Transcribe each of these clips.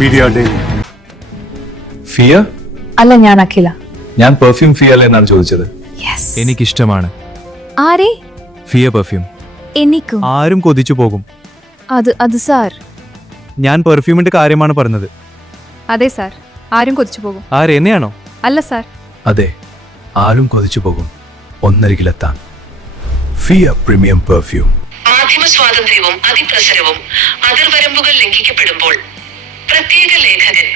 Media daily. Fiya? അല്ല, ഞാൻ അഖില. ഞാൻ പെർഫ്യൂം ഫിയ എന്നാണ് ചോദിച്ചത്. എനിക്കിഷ്ടമാണ് ആരെ? ഫിയ പെർഫ്യൂം. എനിക്കും. ആരും കൊതിച്ചു പോകും. അത് സാർ. ഞാൻ പെർഫ്യൂമിന്റെ കാര്യമാണ് പറഞ്ഞത്. അതെ സാർ, ആരും കൊതിച്ചു പോകും. ആരെന്നെയാണോ? അല്ല സാർ. അതെ, ആരും കൊതിച്ചു പോകും. ഒന്നരികിലെത്താൻ ഫിയ പ്രീമിയം പെർഫ്യൂം. മാധ്യമ സ്വാതന്ത്ര്യവും അതിപ്രസരവും അതിർവരമ്പുകൾ ലംഘിക്കപ്പെടുമ്പോൾ പ്രത്യേക ലേഖകൻ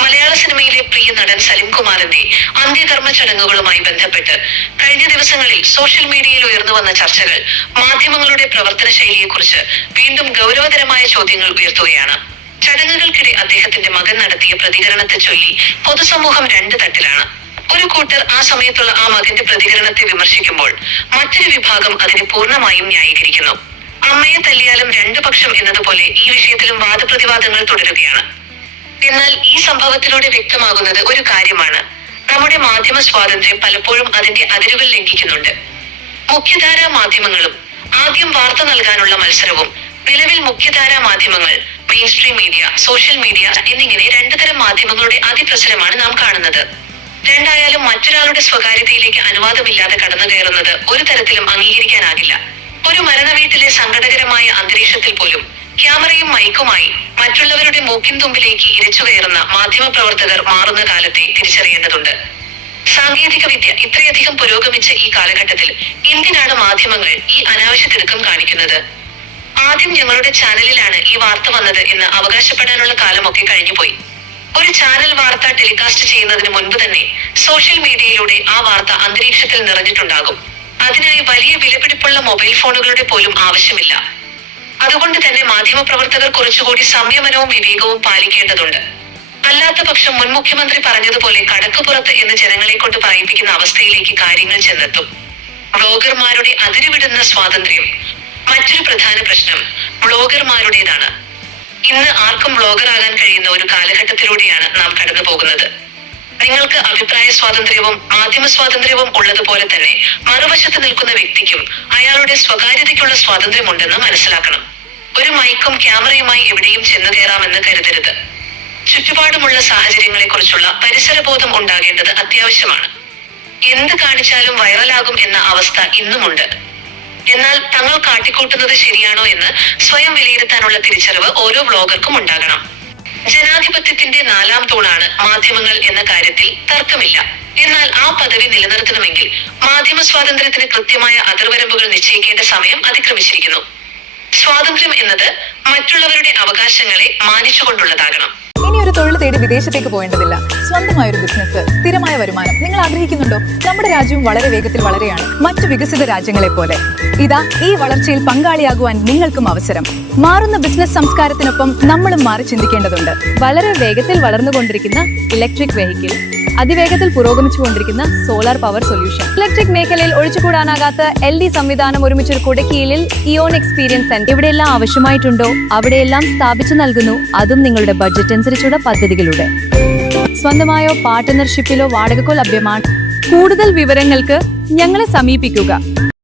മലയാള സിനിമയിലെ പ്രിയ നടൻ സലിം കുമാറിന്റെ അന്ത്യകർമ്മ ചടങ്ങുകളുമായി ബന്ധപ്പെട്ട് കഴിഞ്ഞ ദിവസങ്ങളിൽ സോഷ്യൽ മീഡിയയിൽ ഉയർന്നു വന്ന ചർച്ചകൾ മാധ്യമങ്ങളുടെ പ്രവർത്തന ശൈലിയെക്കുറിച്ച് വീണ്ടും ഗൗരവതരമായ ചോദ്യങ്ങൾ ഉയർത്തുകയാണ്. ചടങ്ങുകൾക്കിടെ അദ്ദേഹത്തിന്റെ മകൻ നടത്തിയ പ്രതികരണത്തെ ചൊല്ലി പൊതുസമൂഹം രണ്ട് തട്ടിലാണ്. ഒരു കൂട്ടർ ആ സമയത്തുള്ള ആ മകന്റെ പ്രതികരണത്തെ വിമർശിക്കുമ്പോൾ മറ്റൊരു വിഭാഗം അതിനെ പൂർണ്ണമായും ന്യായീകരിക്കുന്നു. അമ്മയെ തല്ലിയാലും രണ്ടു പക്ഷം എന്നതുപോലെ ഈ വിഷയത്തിലും വാദപ്രതിവാദങ്ങൾ തുടരുകയാണ്. എന്നാൽ ഈ സംഭവത്തിലൂടെ വ്യക്തമാകുന്നത് ഒരു കാര്യമാണ്: നമ്മുടെ മാധ്യമ സ്വാതന്ത്ര്യം പലപ്പോഴും അതിന്റെ അതിരുകൾ ലംഘിക്കുന്നുണ്ട്. മുഖ്യധാരാ മാധ്യമങ്ങളും ആദ്യം വാർത്ത നൽകാനുള്ള മത്സരവും നിലവിൽ മുഖ്യധാരാ മാധ്യമങ്ങൾ, main stream media, social media എന്നിങ്ങനെ രണ്ടു തരം മാധ്യമങ്ങളുടെ അതിപ്രസരമാണ് നാം കാണുന്നത്. രണ്ടായാലും മറ്റൊരാളുടെ സ്വകാര്യതയിലേക്ക് അനുവാദമില്ലാതെ കടന്നു കയറുന്നത് ഒരു തരത്തിലും അംഗീകരിക്കാനാകില്ല. ഒരു മരണവീട്ടിലെ സങ്കടകരമായ അന്തരീക്ഷത്തിൽ പോലും ക്യാമറയും മൈക്കുമായി മറ്റുള്ളവരുടെ മൂക്കിൻ തുമ്പിലേക്ക് ഇരച്ചു കയറുന്ന മാധ്യമപ്രവർത്തകർ മാറുന്ന കാലത്തെ തിരിച്ചറിയേണ്ടതുണ്ട്. സാങ്കേതിക വിദ്യ ഇത്രയധികം പുരോഗമിച്ച ഈ കാലഘട്ടത്തിൽ എന്തിനാണ് മാധ്യമങ്ങൾ ഈ അനാവശ്യ തിടുക്കം കാണിക്കുന്നത്? ആദ്യം ഞങ്ങളുടെ ചാനലിലാണ് ഈ വാർത്ത വന്നത് എന്ന് അവകാശപ്പെടാനുള്ള കാലമൊക്കെ കഴിഞ്ഞുപോയി. ഒരു ചാനൽ വാർത്ത ടെലികാസ്റ്റ് ചെയ്യുന്നതിന് മുൻപ് തന്നെ സോഷ്യൽ മീഡിയയിലൂടെ ആ വാർത്ത അന്തരീക്ഷത്തിൽ നിറഞ്ഞിട്ടുണ്ടാകും. അതിനായി വലിയ വിലപിടിപ്പുള്ള മൊബൈൽ ഫോണുകളുടെ പോലും ആവശ്യമില്ല. അതുകൊണ്ട് തന്നെ മാധ്യമപ്രവർത്തകർ കുറച്ചുകൂടി സംയമനവും വിവേകവും പാലിക്കേണ്ടതുണ്ട്. അല്ലാത്ത പക്ഷം മുൻ മുഖ്യമന്ത്രി പറഞ്ഞതുപോലെ കടക്കുപുറത്ത് എന്ന് ജനങ്ങളെ കൊണ്ട് പറയിപ്പിക്കുന്ന അവസ്ഥയിലേക്ക് കാര്യങ്ങൾ ചെന്നെത്തും. വ്ളോഗർമാരുടെ അതിരുവിടുന്ന സ്വാതന്ത്ര്യം. മറ്റൊരു പ്രധാന പ്രശ്നം വ്ളോഗർമാരുടേതാണ്. ഇന്ന് ആർക്കും വ്ളോഗറാകാൻ കഴിയുന്ന ഒരു കാലഘട്ടത്തിലൂടെയാണ് നാം കടന്നു പോകുന്നത്. നിങ്ങൾക്ക് അഭിപ്രായ സ്വാതന്ത്ര്യവും മാധ്യമ സ്വാതന്ത്ര്യവും ഉള്ളതുപോലെ തന്നെ മറുവശത്ത് നിൽക്കുന്ന വ്യക്തിക്കും അയാളുടെ സ്വകാര്യതയ്ക്കുള്ള സ്വാതന്ത്ര്യമുണ്ടെന്ന് മനസ്സിലാക്കണം. ഒരു മൈക്കും ക്യാമറയുമായി എവിടെയും ചെന്നു കയറാമെന്ന് കരുതരുത്. ചുറ്റുപാടുമുള്ള സാഹചര്യങ്ങളെ കുറിച്ചുള്ള പരിസരബോധം ഉണ്ടാകേണ്ടത് അത്യാവശ്യമാണ്. എന്ത് കാണിച്ചാലും വൈറലാകും എന്ന അവസ്ഥ ഇന്നുമുണ്ട്. എന്നാൽ തങ്ങൾ കാട്ടിക്കൂട്ടുന്നത് ശരിയാണോ എന്ന് സ്വയം വിലയിരുത്താനുള്ള തിരിച്ചറിവ് ഓരോ വ്ളോഗർക്കും ഉണ്ടാകണം. ജനാധിപത്യത്തിന്റെ നാലാം തൂണാണ് മാധ്യമങ്ങൾ എന്ന കാര്യത്തിൽ തർക്കമില്ല. എന്നാൽ ആ പദവി നിലനിർത്തണമെങ്കിൽ മാധ്യമ സ്വാതന്ത്ര്യത്തിന് കൃത്യമായ അതിർവരമ്പുകൾ നിശ്ചയിക്കേണ്ട സമയം അതിക്രമിച്ചിരിക്കുന്നു. സ്വാതന്ത്ര്യം എന്നത് മറ്റുള്ളവരുടെ അവകാശങ്ങളെ മാനിച്ചുകൊണ്ടുള്ളതാകണം. ഇനി ഒരു തൊഴിൽ തേടി വിദേശത്തേക്ക് പോകേണ്ടതില്ല. സ്വന്തമായ ഒരു ബിസിനസ്, സ്ഥിരമായ വരുമാനം നിങ്ങൾ ആഗ്രഹിക്കുന്നുണ്ടോ? നമ്മുടെ രാജ്യവും വളരെ വേഗത്തിൽ വളരെയാണ്, മറ്റു വികസിത രാജ്യങ്ങളെ പോലെ. ഇതാ, ഈ വളർച്ചയിൽ പങ്കാളിയാകുവാൻ നിങ്ങൾക്കും അവസരം. മാറുന്ന ബിസിനസ് സംസ്കാരത്തിനൊപ്പം നമ്മളും മാറി ചിന്തിക്കേണ്ടതുണ്ട്. വളരെ വേഗത്തിൽ വളർന്നുകൊണ്ടിരിക്കുന്ന ഇലക്ട്രിക് വെഹിക്കിൾ, അതിവേഗത്തിൽ പുരോഗമിച്ചുകൊണ്ടിരിക്കുന്ന സോളാർ പവർ സൊല്യൂഷൻ, ഇലക്ട്രിക് മേഖലയിൽ ഒഴിച്ചുകൂടാനാകാത്ത LD സംവിധാനം ഒരുമിച്ചൊരു കുടക്കീഴിൽ ഇയോൺ എക്സ്പീരിയൻസ് സെന്റർ. എവിടെയെല്ലാം ആവശ്യമായിട്ടുണ്ടോ അവിടെയെല്ലാം സ്ഥാപിച്ചു നൽകുന്നു, അതും നിങ്ങളുടെ ബഡ്ജറ്റ് അനുസരിച്ചുള്ള പദ്ധതികളുടെ. സ്വന്തമായോ പാർട്ട്ണർഷിപ്പിലോ വാടകക്കോ ലഭ്യമാണ്. കൂടുതൽ വിവരങ്ങൾക്ക് ഞങ്ങളെ സമീപിക്കുക.